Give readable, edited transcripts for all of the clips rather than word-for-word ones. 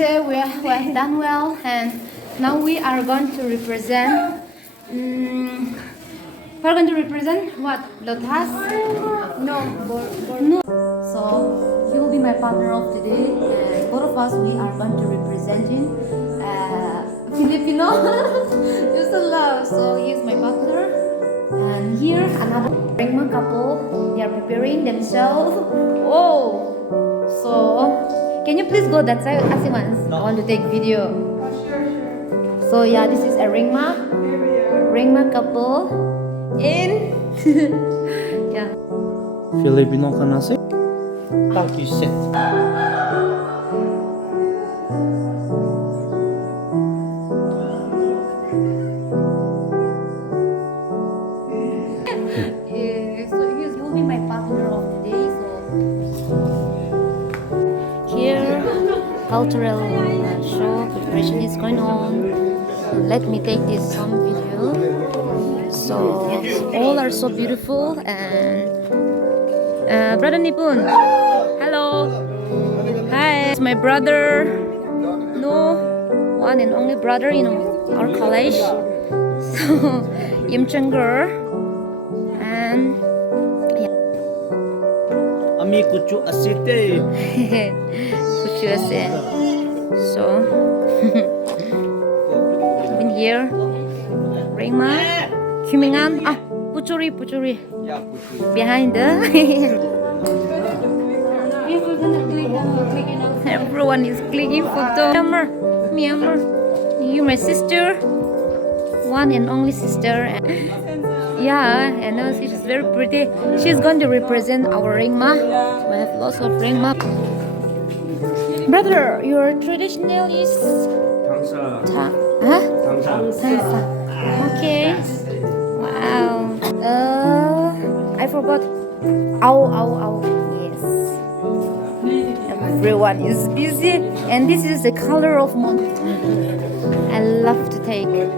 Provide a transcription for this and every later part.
say we have done well, and now we are going to represent. We're going to represent what? Lotus? No. No. So he will be my partner of today, and both of us we are going to represent him. Filipino, just a love. So he is my partner, and here another Rengma couple. They are preparing themselves. Oh, so can you please go that side, Asiman? I want to take video. So yeah, this is a Rengma couple in yeah. Filipino ka na si? Thank you, Seth. So he will be my partner of today. So here, cultural show preparation is going on. Let me take this some video. So all are so beautiful, and brother Nipun, hello, hi, it's my brother, no, one and only brother in our college. So Yim Changger, and Ami kuchu asite. Kuchu ase. So been here, Rengma, Kumingan, Puchuri, Yeah, kuchu. behind the. Everyone is clicking photo. Myanmar, you my sister, one and only sister. Yeah, and she's very pretty. She's going to represent our Rengma. We have lots of Rengma. Brother, your traditional is Tangsa. Tangsa. Okay. Wow. I forgot. Ow. Yes. Everyone is busy, and this is the color of moon. I love to take.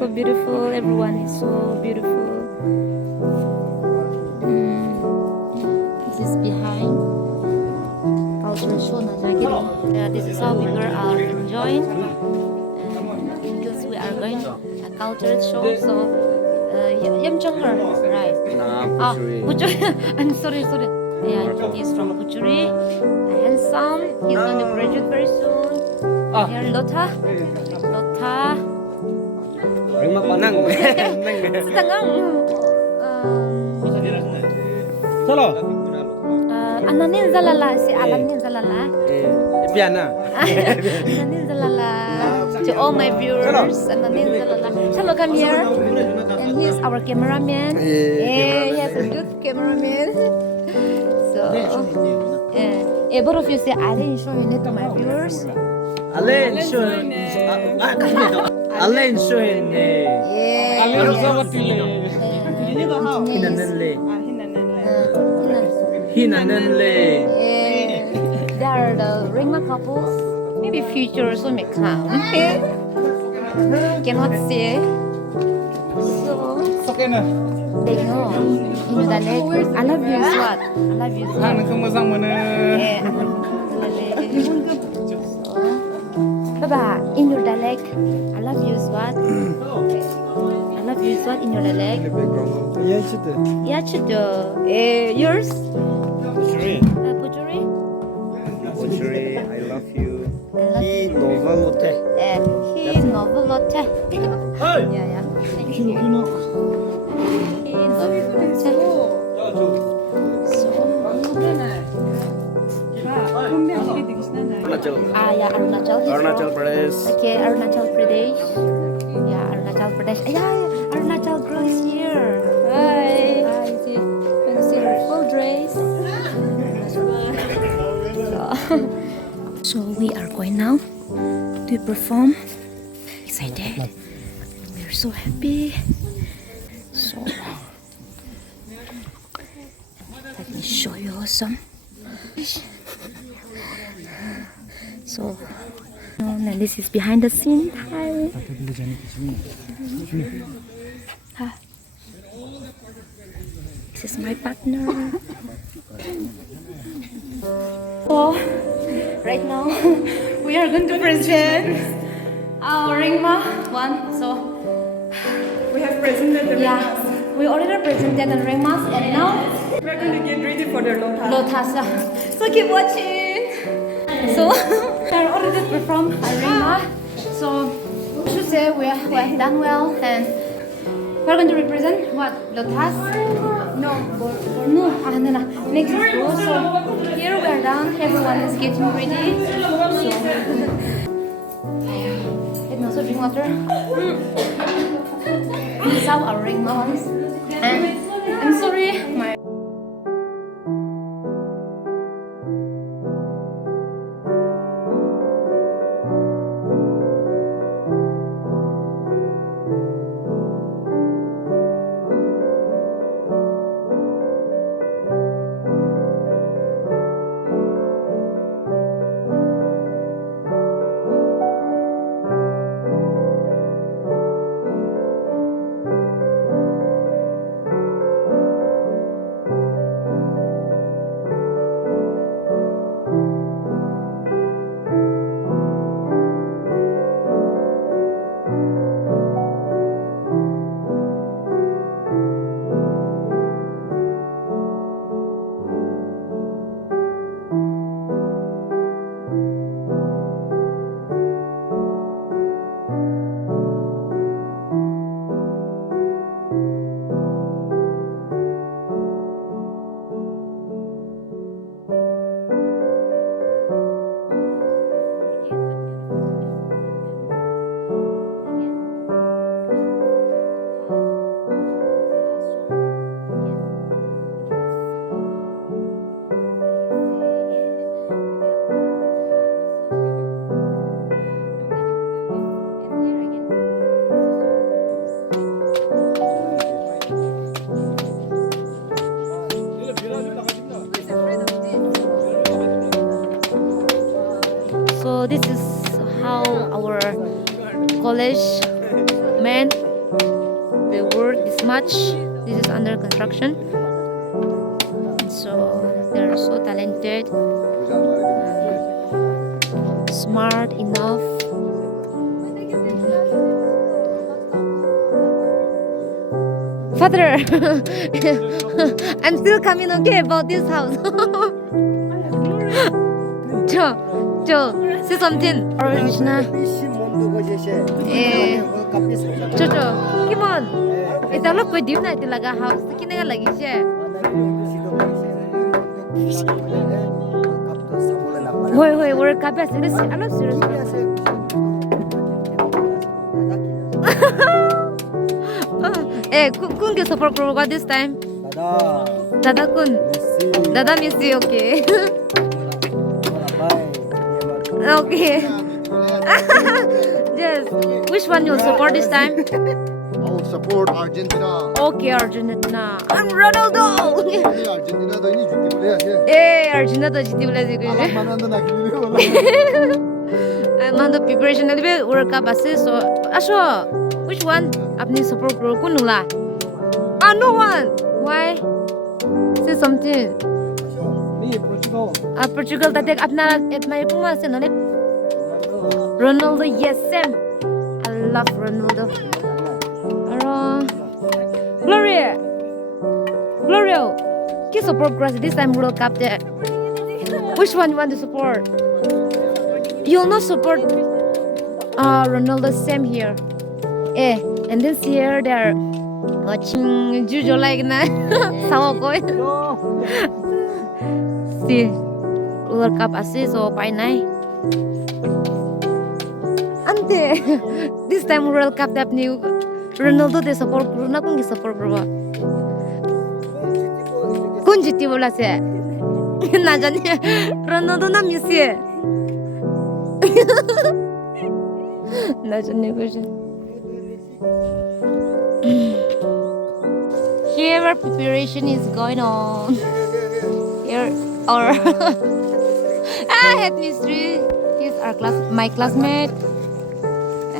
So beautiful. Everyone is so beautiful. This is behind cultural show Naga. This is how people are enjoying. Because we are going a cultural show, so Yam Changger, right? Nah, Puchuri. I'm sorry. Yeah, he's from Puchuri. Handsome. He's going to graduate very soon. Here, Lota. Rengma panang. Setengah. Solo. Ananin zalala si Alanin zalala. Piana. Ananin zalala. To all my viewers, Ananin zalala. Hello, come here. And he is our cameraman. He has a good cameraman. So, both of you say Alain show it to my viewers. Alain show. Alain show ne. Hinanenle. They are the Rengma couples. Maybe future so may come. Cannot say. So they know. In the leg. I love you, Swat. I love you, Swat. Baba, in your dialect, I love you, Swat. I love you, Swat, in your dialect. Yeah, chudo. Yours? Puchuri. Puchuri? I love you. I love you. Novalote. He Novolote. Yeah. Thank you. He Novolote. So. Arunachal Pradesh. Okay, Arunachal Pradesh. Yeah, Arunachal Pradesh. Yeah, Arunachal girl is here. Hi. See, can you see her full dress? So we are going now to perform. Excited. We're so happy. So let me show you some. So and this is behind the scene. Hi. This is my partner. So right now we are going to present our ringma one. So We have presented the yeah, we already presented the ringmas and now We're going to get ready for the lotus. lotus. So keep watching. So we are already performed a ringma. So I should say we have done well and we're going to represent what lotus. No, no, next is go. So here we are done. Everyone is getting ready. So let's also drink water. This is how our ring mouse. And I'm sorry, my. So this is how our college men they work this much. This is under construction. So they're so talented, smart enough. Father, I'm still coming okay about this house. Joe, say something original. Come on. Ito lo pwede na talaga house. Kina nga lagi siya. Hoy, we're kapya serious. Ano serious? Kun ke support karo ka this time? Dada kun. Dada Messi, okay. Okay. Yes. Which one you'll support this time? I'll support Argentina. Okay, Argentina. I'm Ronaldo. Argentina तो इन्हीं जीती बोले हैं। Argentina to जीती बोले जी कोई. मानंद ना किन्हीं बोला। Man the preparation na dibe World Cup ase so asho which one apni support karo kunula? No one. Why? Say something. Me, Portugal. Portugal tatek apna my puma ase nane. Ronaldo, yes, Sam. I love Ronaldo. Gloria, ki support cross this time World Cup there. Which one you want to support? You'll not support Ronaldo, Sam here. And this here they're watching Juju like na sawa ko. See, World Cup ase so painay. Ante, this time World Cup tap new Ronaldo de support kuro na kung support kuro ba? Kung jiti bola se, na jani Ronaldo na Messi. Na jani ko siya. Here our preparation is going on. Here our head mystery. Here's our my classmate.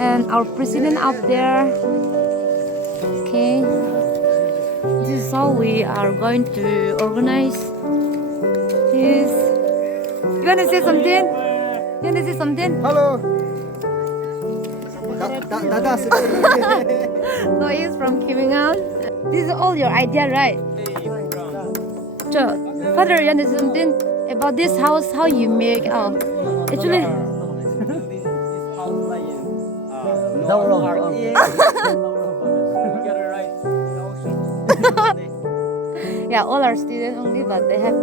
And our president up there. Okay, this is how we are going to organize this. You wanna say something? You want to say something? Hello. Dada. So he's from Giving Out. This is all your idea, right? So, Father, you want to say something about this house? How you make? Actually, yeah, all are students only, but they have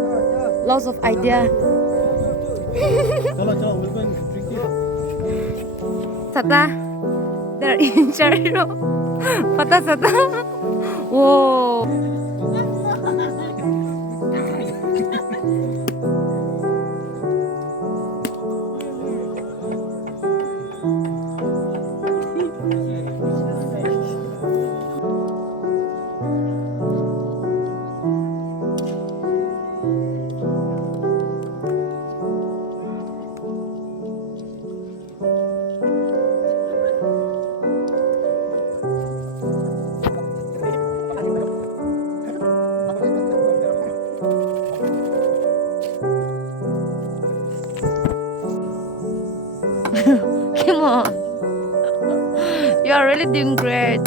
lots of idea. Sata, they're in charge. Pata Sata. Whoa. Come on. You are really doing great.